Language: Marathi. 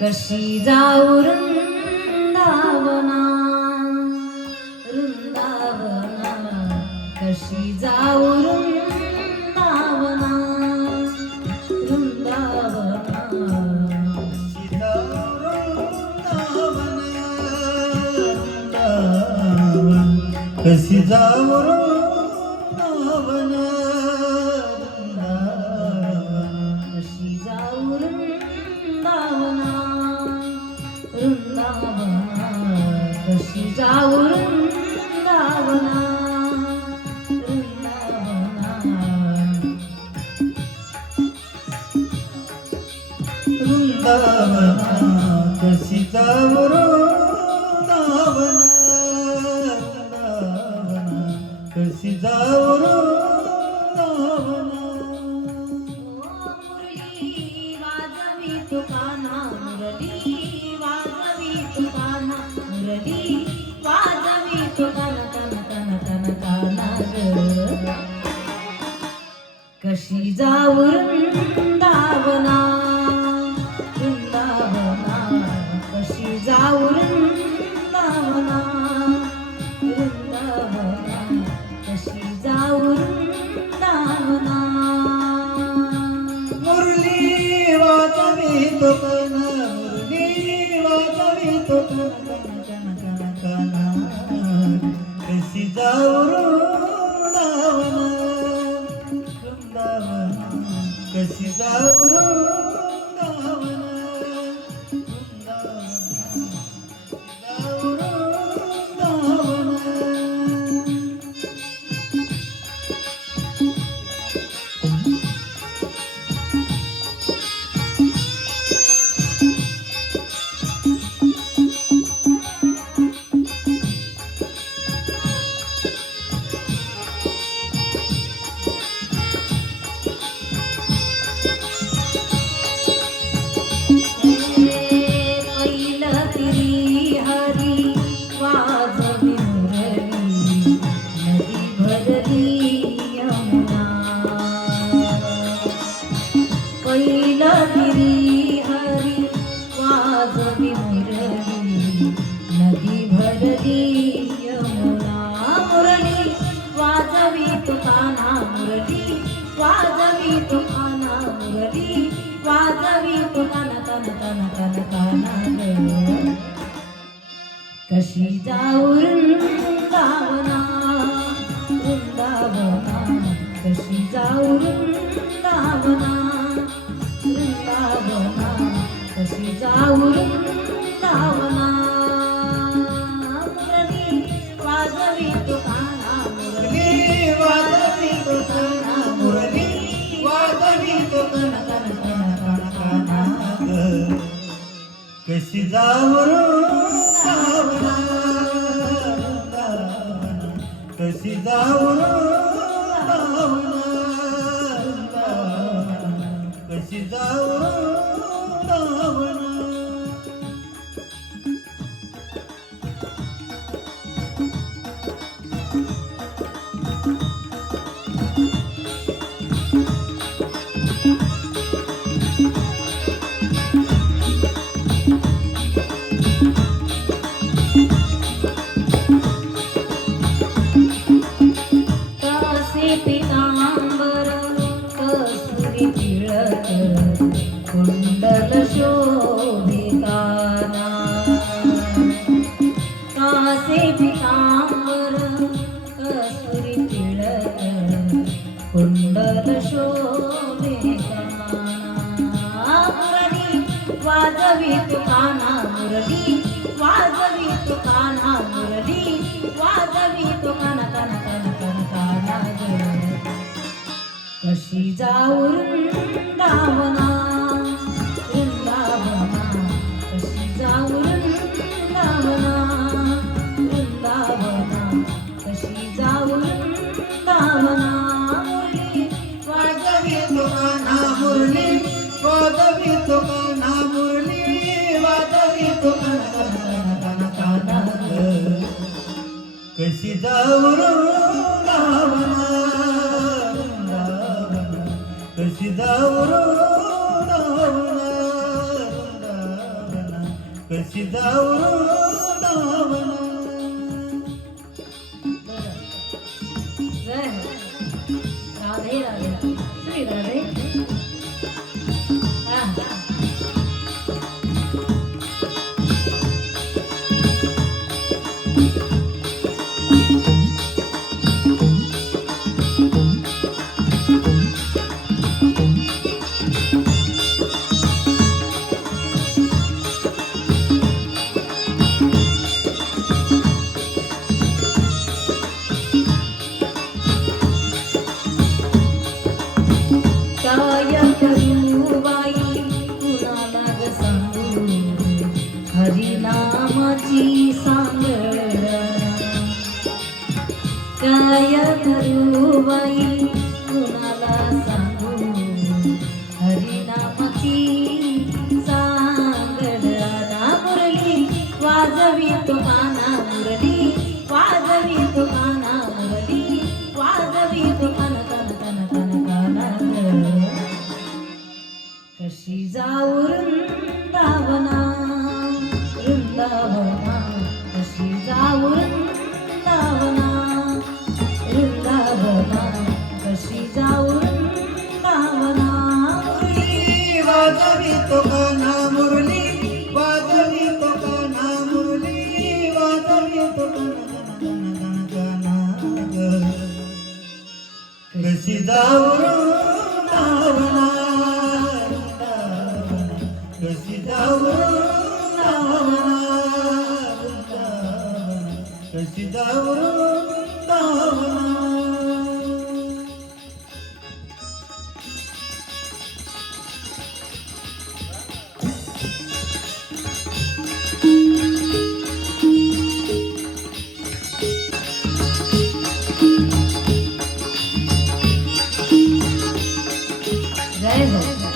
कशी जाऊ वृंदावना वृंदावना, कशी जाऊ वृंदावना वृंदावना, कशी जाऊ कशी जाऊ वृंदावना वृंदावना, कशी जाऊ वृंदावना वृंदावना, कशी जाऊ वृंदावना, कशी जाऊ वृंदावना. मुरली वाजवी तुकाना, मुरली वाजवी तुकाना, मुरली वाजवी तुकाना, तन तन तन ताना ग. कशी जाऊ वृंदावना वृंदावना, कशी जाऊ वृंदावना वृंदावना, कशी जाऊ वृंदावना. मुरली वाजवी तो कन, मुरली वाजवी तो कन कन कन कन कन, कशी जाऊ वृंदावना वृंदावना, कशी जाऊ वृंदावना वृंदावना, जाऊ वृंदावना. वाजवी मुरली, नदी भरली यमुना. मुरली वाजवी तुकाना, मुरली वाजवी तुकाना, मुरली वाजवी तुकाना, तन तन तन ताना ग. कशी जाऊ वृंदावना वृंदावना, कशी जाऊ वृंदावना वृंदावना, कशी जाऊ वृंदावना. मुरली वाजवी तुकाना, मुरली वाजवी तो कन, मुरली वाजवी तो कन कन कन कन कन ग. कशी जाऊ वृंदावना वृंदावना, कशी जाऊ वृंदावना वृंदावना, कशी जाऊ वृंदावना. कसे पितांबर कस्तुरी तिळक, कुंडल शोभे काना. कसे पितांबर कस्तुरी तिळक, कुंडल शोभे काना. मुरली वाजवी तुकाना, मुरली वाजवी तुकाना, मुरली वाजवी तुकाना, तन तन तन ताना ग. कशी जाऊ वृंदावना वृंदावना, कशी जाऊ वृंदावना वृंदावना, कशी जाऊ वृंदावना. मुरली वाजवी तो कन, मुरली वाजवी तो कन, मुरली वाजवी तो कन कन कन कन कन ग. कशी जाऊ वृंदावना वृंदावना, कशी जाऊ वृंदावना वृंदावना, कशी जाऊ वृंदावना. जय हो. राधे राधे श्री राधे. हा. काय करू बाई कुणाला ग सांगू हरिनामाची सांगड. काय करू बाई कुणाला सांगू हरिनामाची सांगड. ना मुरली वाजवी तो काना मुरली वाजवी तो काना मुरली वाजवी तो काना काना काना काना काना ग. कशी जाऊ वृंदावना वृंदावना. कशी जाऊ वृंदावना वृंदावना. कशी जाऊ वृंदावना. मुरली वाजवी तो कान्हा मुरली वाजवी तो कान्हा मुरली वाजवी तो कान्हा ग. कशी जाऊ वृंदावना कशी जाऊ वृंदावना कशी जाऊ वृंदावना. जय हो.